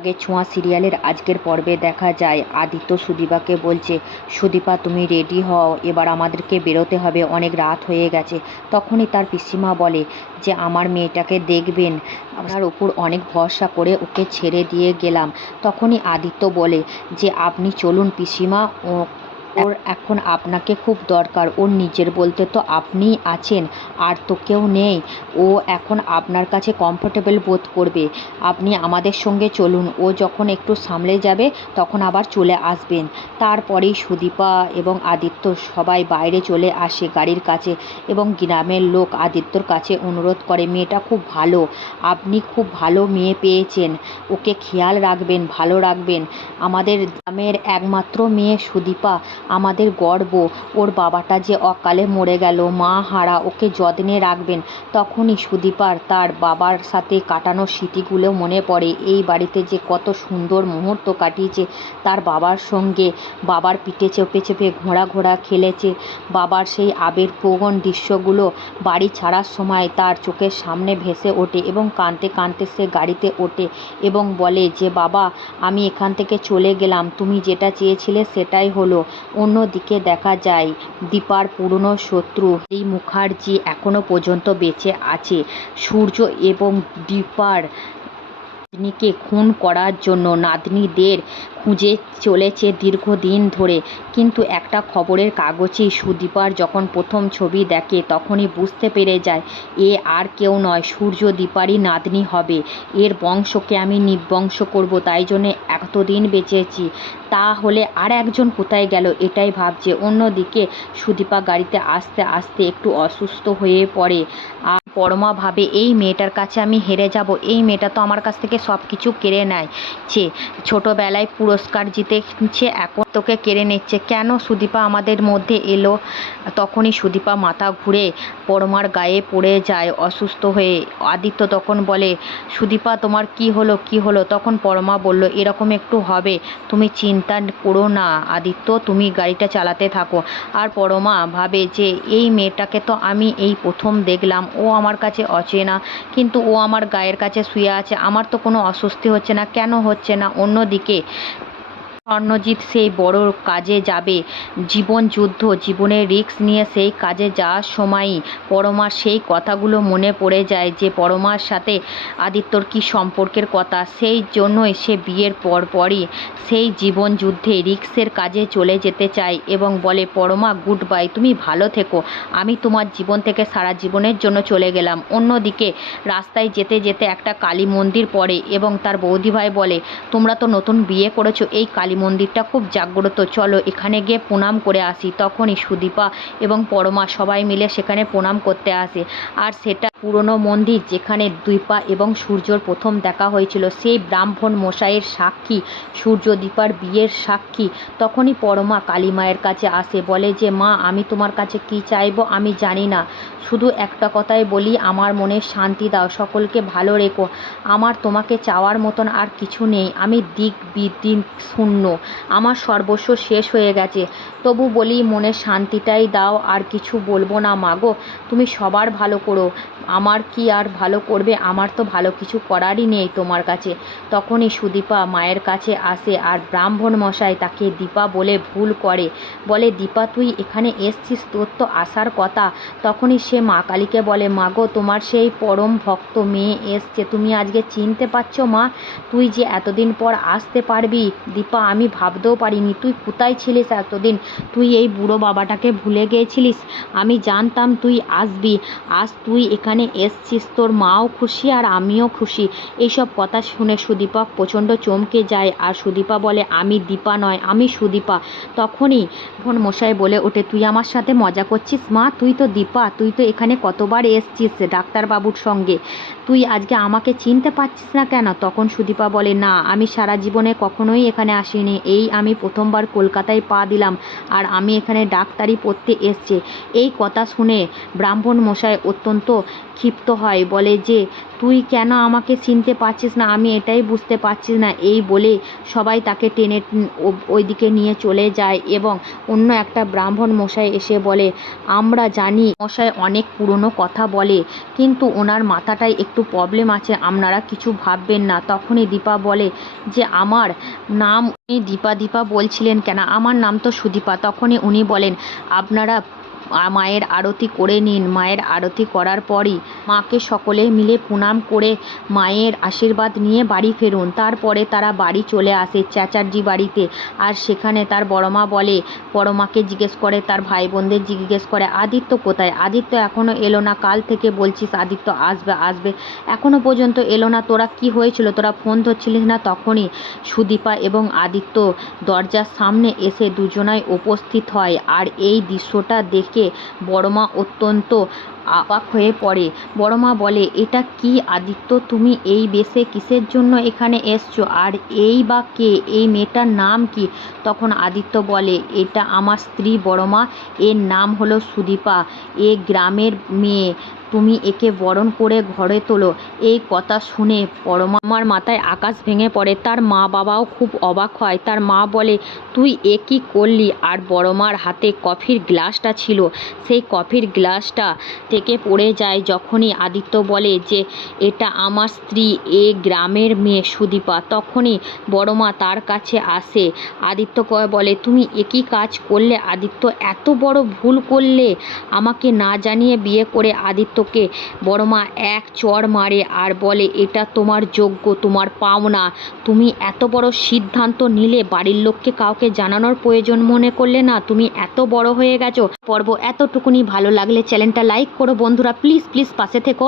আগের ছোঁয়া সিরিয়ালের আজকের পর্বে দেখা যায় আদিত্য সুদীপাকে বলছে, সুদীপা তুমি রেডি হও, এবার আমাদেরকে বেরোতে হবে, অনেক রাত হয়ে গেছে। তখনই তার পিসিমা বলে যে আমার মেয়েটাকে দেখবেন, আপনার উপর অনেক ভরসা করে ওকে ছেড়ে দিয়ে গেলাম। তখনই আদিত্য বলে যে আপনি চলুন পিসিমা, ওর এখন আপনাকে খুব দরকার, ওর নিজের বলতে তো আপনিই আছেন, আর তো কেউ নেই। ও এখন আপনার কাছে কমফোর্টেবল বোধ করবে, আপনি আমাদের সঙ্গে চলুন, ও যখন একটু সামলে যাবে তখন আবার চলে আসবেন। তারপরেই সুদীপা এবং আদিত্য সবাই বাইরে চলে আসে গাড়ির কাছে, এবং গ্রামের লোক আদিত্যর কাছে অনুরোধ করে, মেয়েটা খুব ভালো, আপনি খুব ভালো মেয়ে পেয়েছেন, ওকে খেয়াল রাখবেন, ভালো রাখবেন। আমাদের গ্রামের একমাত্র মেয়ে সুদীপা, আমাদের গর্ব, ওর বাবাটা যে অকালে মরে গেল, মা হারা, ওকে যত্নে রাখবেন। তখনই সুদীপার তার বাবার সাথে কাটানো স্মৃতিগুলো মনে পড়ে, এই বাড়িতে যে কত সুন্দর মুহূর্ত কাটিয়েছে তার বাবার সঙ্গে, বাবার পিঠে চেপে চেপে ঘোড়া খেলেছে, বাবার সেই আবেগপ্রবণ দৃশ্যগুলো বাড়ি ছাড়ার সময় তার চোখের সামনে ভেসে ওঠে, এবং কাঁদতে কাঁদতে সে গাড়িতে ওঠে এবং বলে যে বাবা আমি এখান থেকে চলে গেলাম, তুমি যেটা চেয়েছিলে সেটাই হলো। অন্যদিকে দেখা যায় দীপার পুরনো শত্রু এই মুখার্জি এখনো পর্যন্ত বেঁচে আছে। সূর্য এবং দীপার নাতনিকে খুন করার জন্য নাতনিদের খুঁজে চলেছে দীর্ঘদিন ধরে, কিন্তু একটা খবরের কাগজেই সুদীপার যখন প্রথম ছবি দেখে তখনই বুঝতে পেরে যায় এ আর কেউ নয়, সূর্য দীপারই নাতনি হবে, এর বংশকে আমি নির্বংশ করব, তাই জন্যে এতদিন বেঁচেছি, তাহলে আর একজন কোথায় গেল এটাই ভাবছে। অন্যদিকে সুদীপা গাড়িতে আস্তে আস্তে একটু অসুস্থ হয়ে পড়ে, আর পরমা ভাবে এই মেয়েটার কাছে আমি হেরে যাব, এই মেয়েটা তো আমার কাছ থেকে সব কিছু কেড়ে নেয়ছে, ছোটোবেলায় পুরস্কার জিতেছে এখন তোকে কেড়ে নিচ্ছে, কেন সুদীপা আমাদের মধ্যে এলো। তখনই সুদীপা মাথা ঘুরে পরমার গায়ে পড়ে যায় অসুস্থ হয়ে। আদিত্য তখন বলে, সুদীপা তোমার কি হলো? তখন পরমা বলল, এরকম একটু হবে, তুমি চিন্তা করো না আদিত্য, তুমি গাড়িটা চালাতে থাকো। আর পরমা ভাবে যে এই মেয়েটাকে তো আমি এই প্রথম দেখলাম, ও আমার কাছে অচেনা, কিন্তু ও আমার গায়ের কাছে শুয়ে আছে, আমার তো কোনো অস্বস্তি হচ্ছে না, কেন হচ্ছে না। অন্যদিকে স্বর্ণজিৎ সেই বড় কাজে যাবে, জীবন যুদ্ধ, জীবনের রিস্ক নিয়ে সেই কাজে যাওয়ার সময়ই পরমার সেই কথাগুলো মনে পড়ে যায় যে পরমার সাথে আদিত্যর কী সম্পর্কের কথা, সেই জন্যই সে বিয়ের পরই সেই জীবন যুদ্ধে রিস্কের কাজে চলে যেতে চায় এবং বলে, পরমা গুড বাই, তুমি ভালো থেকো, আমি তোমার জীবন থেকে সারা জীবনের জন্য চলে গেলাম। অন্যদিকে রাস্তায় যেতে যেতে একটা কালী মন্দির পড়ে এবং তার বৌদিভাই বলে, তোমরা তো নতুন বিয়ে করেছো, এই কালী মন্দিরটা খুব জাগ্রত, চলো এখানে গিয়ে প্রণাম করে আসি। তখনই সুদীপা এবং পরমা সবাই মিলে সেখানে প্রণাম করতে আসে, আর সেটা পুরনো মন্দির যেখানে দীপা এবং সূর্যর প্রথম দেখা হয়েছিল, সেই ব্রাহ্মণ মশাইয়ের সাক্ষী, সূর্য দীপার বিয়ের সাক্ষী। তখনই পরমা কালী মায়ের কাছে আসে, বলে যে মা আমি তোমার কাছে কি চাইবো আমি জানি না, শুধু একটা কথাই বলি, আমার মনে শান্তি দাও, সকলকে ভালো রেখো, আমার তোমাকে চাওয়ার মতন আর কিছু নেই, আমি দিক বিদিক শূন্য, আমার সর্বস্ব শেষ হয়ে গেছে, তবু বলি মনের শান্তিটাই দাও, আর কিছু বলবো না মাগো, তুমি সবার ভালো করো, আমার কি আর ভালো করবে, আমার তো ভালো কিছু করারই নেই তোমার কাছে। তখনই সুদীপা মায়ের কাছে আসে, আর ব্রাহ্মণ মশাই তাকে দীপা বলে ভুল করে, বলে দীপা তুই এখানে এসছিস, তোর তো আসার কথা। তখনই সে মা কালীকে বলে, মাগো তোমার সেই পরম ভক্ত মেয়ে এসছে, তুমি আজকে চিনতে পারছো মা, তুই যে এতদিন পর আসতে পারবি দীপা আমি ভাবতেও পারিনি, তুই কোথায় ছিলিস এতদিন, তুই এই বুড়ো বাবাটাকে ভুলে গিয়েছিলিস, আমি জানতাম তুই আসবি, আজ তুই এখানে এসছিস, তোর মাও খুশি আর আমিও খুশি। এইসব কথা শুনে সুদীপা প্রচণ্ড চমকে যায়, আর সুদীপা বলে, আমি দীপা নয়, আমি সুদীপা। তখনই ভন মশাই বলে ওঠে, তুই আমার সাথে মজা করছিস মা, তুই তো দীপা, তুই তো এখানে কতবার এসছিস ডাক্তারবাবুর সঙ্গে, তুই আজকে আমাকে চিনতে পারছিস না কেন? তখন সুদীপা বলে, না আমি সারা জীবনে কখনোই এখানে আসিনি। চিনি। এই আমি প্রথমবার কলকাতায় পা দিলাম আর আমি এখানে ডাক্তারি পড়তে এসছি। এই কথা শুনে ব্রাহ্মণ মশাই অত্যন্ত ক্ষিপ্ত হয়, বলে যে তুই কেন আমাকে চিনতে পারছিস না, আমি এটাই বুঝতে পারছিস না। এই বলে সবাই তাকে টেনে ওইদিকে নিয়ে চলে যায় এবং অন্য একটা ব্রাহ্মণ মশাই এসে বলে, আমরা জানি মশাই অনেক পুরনো কথা বলে, কিন্তু ওনার মাথাটায় একটু প্রবলেম আছে, আপনারা কিছু ভাববেন না। তখনই দীপা বলে যে আমার নাম, উনি দীপা বলছিলেন কেন, আমার নাম তো সুদীপা। তখনই উনি বলেন, আপনারা মায়ের আরতি করে নিন। মায়ের আরতি করার পরই মাকে সকলে মিলে প্রণাম করে মায়ের আশীর্বাদ নিয়ে বাড়ি ফেরুন। তারপরে তারা বাড়ি চলে আসে চ্যাটার্জি বাড়িতে। আর সেখানে তার বড় মা বলে, বড় মাকে জিজ্ঞেস করে, তার ভাই বোনদের জিজ্ঞেস করে, আদিত্য কোথায়? আদিত্য এখনও এলো না, কাল থেকে বলছিস আদিত্য আসবে আসবে, এখনও পর্যন্ত এলো না, তোরা কি হয়েছিল, তোরা ফোন ধরছিলিস না? তখনই সুদীপা এবং আদিত্য দরজার সামনে এসে দুজনাই উপস্থিত হয়। আর এই দৃশ্যটা দেখে বড়মা অত্যন্ত অবাক হয়ে পড়ে। বড়মা বলে, এটা কি আদিত্য, তুমি এই বেশে কিসের জন্য এখানে এসছো? আর এই বা কে? এই মেয়েটার নাম কি? তখন আদিত্য বলে, এটা আমার স্ত্রী বড়মা, এর নাম হলো সুদীপা, এ গ্রামের মেয়ে, তুমি একে বরণ করে ঘরে তোলো। এই কথা শুনে বড়মার মাথায় আকাশ ভেঙে পড়ে। তার মা বাবাও খুব অবাক হয়। তার মা বলে, তুই এ কী করলি? আর বড়মার হাতে কফির গ্লাসটা ছিল, সেই কফির গ্লাসটা থেকে পড়ে যায়। যখনই আদিত্য বলে যে এটা আমার স্ত্রী, এ গ্রামের মেয়ে সুদীপা, তখনই বড়মা তার কাছে আসে। আদিত্য বলে, তুমি একই কাজ করলে আদিত্য, এত বড় ভুল করলে, আমাকে না জানিয়ে বিয়ে করে। আদিত্যকে বড়মা এক চড় মারে আর বলে, এটা তোমার যোগ্য, তোমার পাওনা, তুমি এত বড় সিদ্ধান্ত নিলে, বাড়ির লোককে কাউকে জানানোর প্রয়োজন মনে করলে না, তুমি এত বড় হয়ে গেছো। পর্ব এতটুকুনি। ভালো লাগলে চ্যানেলটা লাইক করো বন্ধুরা, প্লিজ প্লিজ পাশে থেকো।